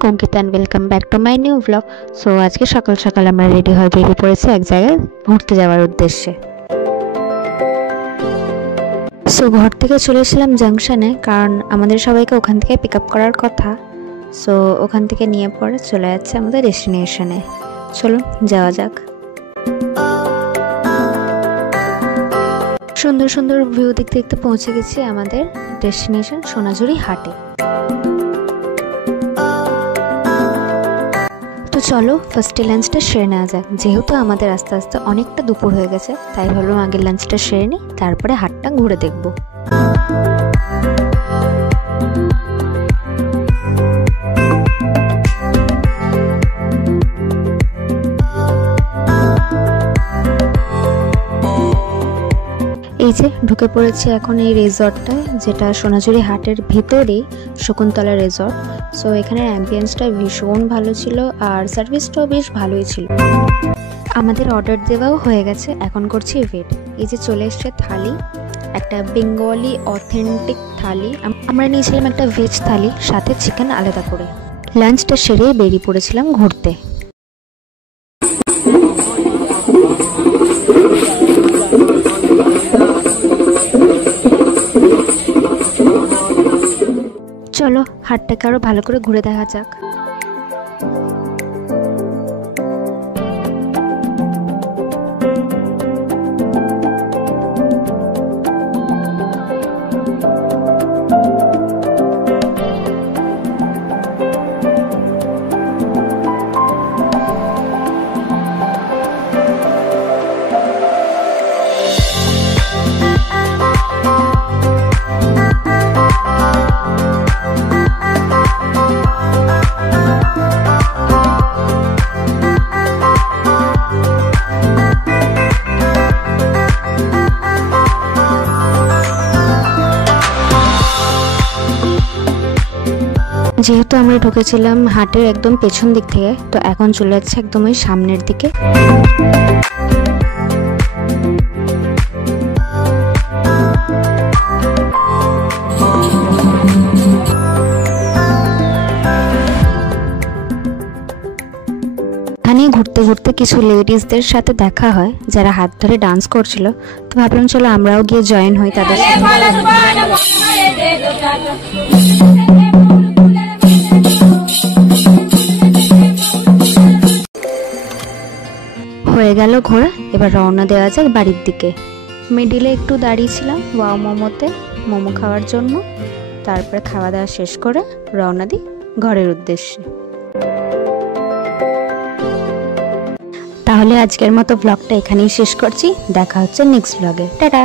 আমি Ankita and welcome back to my new blog. So আজকে সকাল সকাল আমরা রেডি হয়ে বেরিয়ে পড়েছি এক জায়গায় ঘুরতে যাওয়ার উদ্দেশ্যে। সো ঘর থেকে চলে এসেছিলাম জাংশনে, কারণ আমাদের সবাইকে ওখান থেকে পিক আপ করার কথা। সো ওখান থেকে নিয়ে পরে চলে যাচ্ছে আমাদের ডেস্টিনেশনে। চলো যাওয়া যাক। সুন্দর সুন্দর ভিউ দেখতে দেখতে পৌঁছে গেছি আমাদের ডেস্টিনেশন সোনাঝুরি হাটে। তো চলো ফার্স্টে লাঞ্চটা সেরে নেওয়া যাক। যেহেতু আমাদের আস্তে আস্তে অনেকটা দুপুর হয়ে গেছে, তাই ভাবলাম আগে লাঞ্চটা সেরে নিই, তারপরে হাটটা ঘুরে দেখব। এই যে ঢুকে পড়েছি এখন এই রিসর্টটায়, যেটা সোনাঝুরি হাটের ভিতরেই শকুন্তলা রিসর্ট। সো এখানের অ্যাম্বিয়েন্সটা ভীষণ ভালো ছিল আর সার্ভিসটাও বেশ ভালোই ছিল। আমাদের অর্ডার দেওয়াও হয়ে গেছে, এখন করছি ওয়েট। এই যে চলে এসছে থালি, একটা বেঙ্গলি অথেন্টিক থালি। আমরা নিয়েছিলাম একটা ভেজ থালি, সাথে চিকেন আলাদা করে। লাঞ্চটা সেরে বেরিয়ে পড়েছিলাম ঘুরতে। চলো হাটটাকে আরো ভালো করে ঘুরে দেখা যাক। যেহেতু আমরা ঢুকেছিলাম হাটের একদম পেছন দিক থেকে, তো এখন চলে যাচ্ছে একদম ওই সামনের দিকে। এখানে ঘুরতে ঘুরতে কিছু লেডিসদের সাথে দেখা হয় যারা হাত ধরে ডান্স করছিল। তো ভাবলাম চলো আমরাও গিয়ে জয়েন হই তাদের সাথে। হয়ে গেল ঘোরা, এবার রওনা দেওয়া যাক বাড়ির দিকে। মিডিলে একটু দাঁড়িয়েছিলাম ওয়াও মোমোতে মোমো খাওয়ার জন্য, তারপরে খাওয়া দাওয়া শেষ করে রওনা দিই ঘরের উদ্দেশ্যে। তাহলে আজকের মতো ব্লগটা এখানেই শেষ করছি, দেখা হচ্ছে নেক্সট ব্লগে। টাটা।